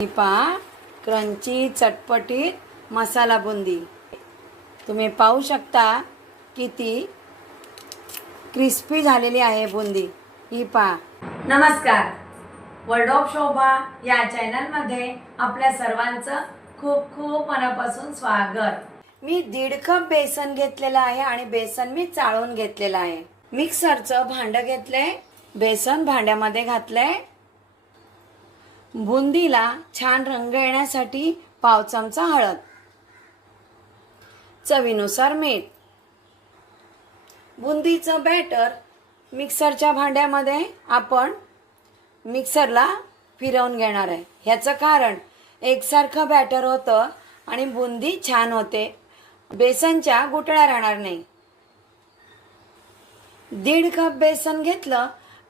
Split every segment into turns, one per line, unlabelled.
ही पहा क्रंची चटपटीत मसाला बुंदी. तुम्ही पाहू शकता किती क्रिस्पी झालेली आहे बुंदी. ही पहा नमस्कार. वर्ल्ड ऑफ शोभा या चॅनलमध्ये आपल्या सर्वांचं खूप खूप मनापासून स्वागत. मी दीड कप बेसन घेतलेलं आहे आणि बेसन मी चाळून घेतलेलं आहे. मिक्सरचं भांड घेतलंय बेसन भांड्यामध्ये घातलंय बुंदीला छान रंग येण्यासाठी पाव चमचा हळद. चवीनुसार मीठ. बुंदीचं बॅटर मिक्सरच्या भांड्यामध्ये आपण मिक्सरला फिरवून घेणार आहे. ह्याचं कारण एकसारखं बॅटर होतं आणि बुंदी छान होते. बेसनच्या गुटळ्या राहणार नाही. दीड कप बेसन घेतलं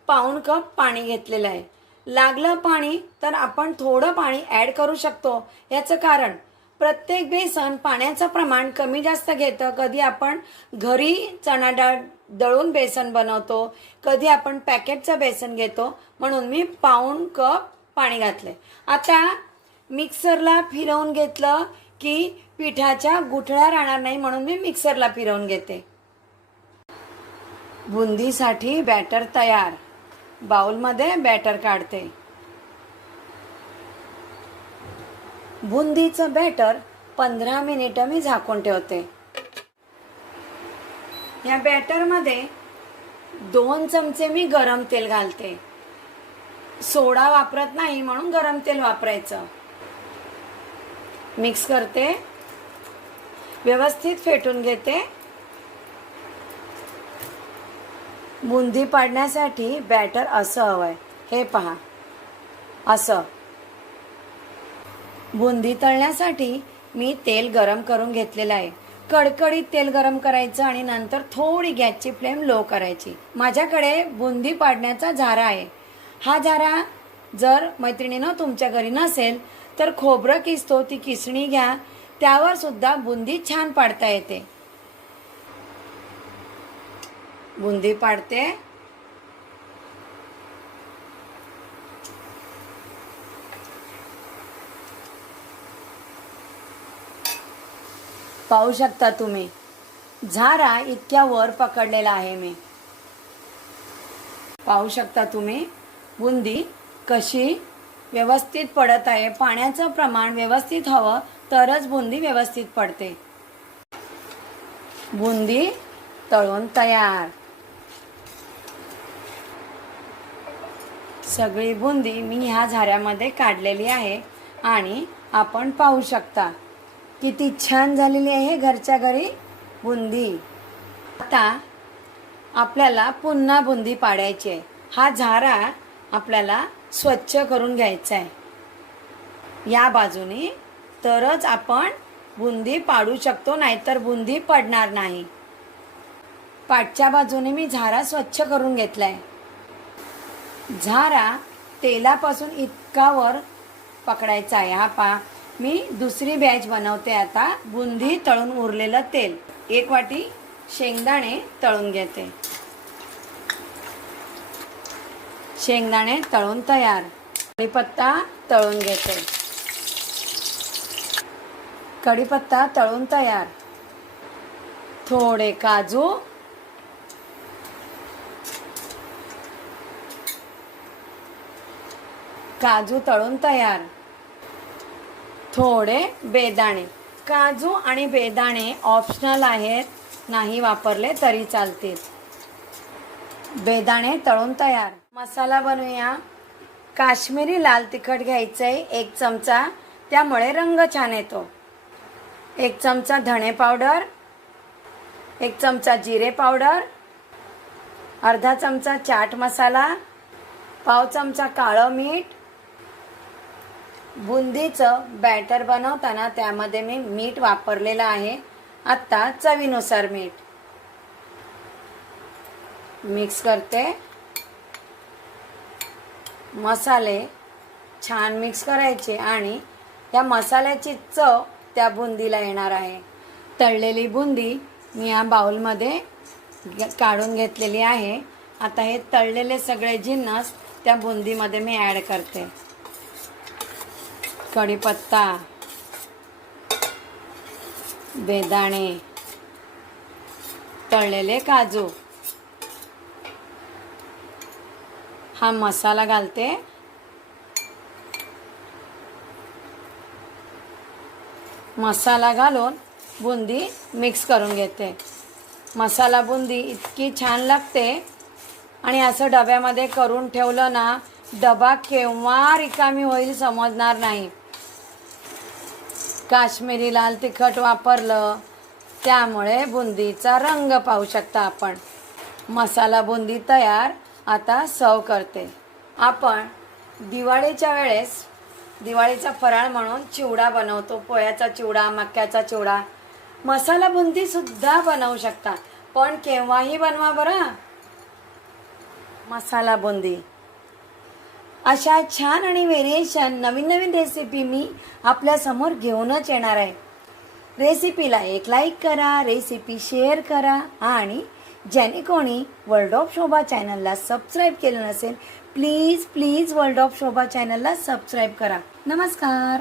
पाऊण कप पाणी घेतलेलं आहे. लागलं पाणी तर आपण थोडं पाणी ॲड करू शकतो. याचं कारण प्रत्येक बेसन पाण्याचं प्रमाण कमी जास्त घेतं. कधी आपण घरी चणा डाळ दळून बेसन बनवतो कधी आपण पॅकेटचं बेसन घेतो म्हणून मी पाऊण कप पाणी घातले आता मिक्सरला फिरवून घेतलं की पिठाच्या गुठळ्या राहणार नाही म्हणून मी मिक्सरला फिरवून घेते. बुंदीसाठी बॅटर तयार. बाउलमध्ये बॅटर काढते. बुंदीचं बॅटर पंधरा मिनिटं मी झाकून ठेवते. या बॅटरमध्ये दोन चमचे मी गरम तेल घालते. सोडा वापरत नाही म्हणून गरम तेल वापरायचं. मिक्स करते. व्यवस्थित फेटून घेते. बुंदी पाडण्यासाठी बॅटर असं हवं आहे हे पहा. असं. बुंदी तळण्यासाठी मी तेल गरम करून घेतलेलं आहे. कडकडीत तेल गरम करायचं आणि नंतर थोडी गॅसची फ्लेम लो करायची. माझ्याकडे बुंदी पाडण्याचा झारा आहे. हा झारा जर मैत्रिणीनं तुमच्या घरी नसेल तर खोबरं किसतो ती किसणी घ्या. त्यावर सुद्धा बुंदी छान पाडता येते. बुंदी पाडते. पाहू शकता तुम्ही झारा इतक्या वर पकडलेला आहे मी. पाहू शकता तुम्ही बुंदी कशी व्यवस्थित पडत आहे पाण्याचं प्रमाण व्यवस्थित हवं तरच बुंदी व्यवस्थित पडते. बुंदी तळून तयार. सगळी बुंदी मी ह्या झाऱ्यामध्ये काढलेली आहे आणि आपण पाहू शकता. किती छान झालेली आहे घरच्या घरी बुंदी. आता आपल्याला पुन्हा बुंदी पाडायची आहे. हा झारा आपल्याला स्वच्छ करून घ्यायचा आहे. या बाजूने तरच आपण बुंदी पाडू शकतो नाहीतर बुंदी पडणार नाही. पाठच्या बाजूने मी झारा स्वच्छ करून घेतला आहे झारा तेलापासून इतका वर पकडायचा आहे. हा पा मी दुसरी बॅच बनवते आता. बुंदी तळून उरलेलं तेल. एक वाटी शेंगदाणे तळून घेते. शेंगदाणे तळून तयार. कढीपत्ता तळून घेते. कढीपत्ता तळून तयार. थोडे काजू काजू तळून तयार. थोडे बेदाणे. काजू आणि बेदाणे ऑप्शनल आहेत नाही वापरले तरी चालतील. बेदाणे तळून तयार. मसाला बनवूया. काश्मीरी लाल तिखट घ्यायचं आहे एक चमचा. त्यामुळे रंग छान येतो. एक चमचा धणे पावडर. एक चमचा जिरे पावडर. अर्धा चमचा चाट मसाला. पाव चमचा काळं मीठ. बुंदीचं बॅटर बनवताना त्यामध्ये मी मीठ वापरलेलं आहे. आत्ता चवीनुसार मीठ. मिक्स करते. मसाले छान मिक्स करायचे आणि या मसाल्याची चव त्या बुंदीला येणार आहे. तळलेली बुंदी मी या बाउलमध्ये काढून घेतलेली आहे. आता हे तळलेले सगळे जिन्नस त्या बुंदीमध्ये मी ॲड करते. कढीपत्ता बेदाणे तळलेले काजू. हा मसाला घालते. मसाला घालून बुंदी मिक्स करून घेते. मसाला बुंदी इतकी छान लागते आणि असं डब्यामध्ये करून ठेवलं ना डबा केव्हा रिकामी होईल समजणार नाही. काश्मीरी लाल तिखट वापरलं. त्यामुळे बुंदीचा रंग पाहू शकता आपण. मसाला बुंदी तयार आता सर्व करते. आपण दिवाळीच्या वेळेस दिवाळीचा फराळ म्हणून चिवडा बनवतो. पोह्याचा चिवडा मक्याचा चिवडा. मसाला बुंदीसुद्धा बनवू शकता. पण केव्हाही बनवा बरं. मसाला बुंदी. अशा छान आणि व्हेरिएशन नवीन नवीन रेसिपी मी आपल्यासमोर घेऊनच येणार आहे. रेसिपीला एक लाईक करा रेसिपी शेअर करा आणि ज्याने कोणी वर्ल्ड ऑफ शोभा चॅनलला सबस्क्राईब केलं नसेल please please world of Shobha चॅनलला सबस्क्राईब करा. नमस्कार.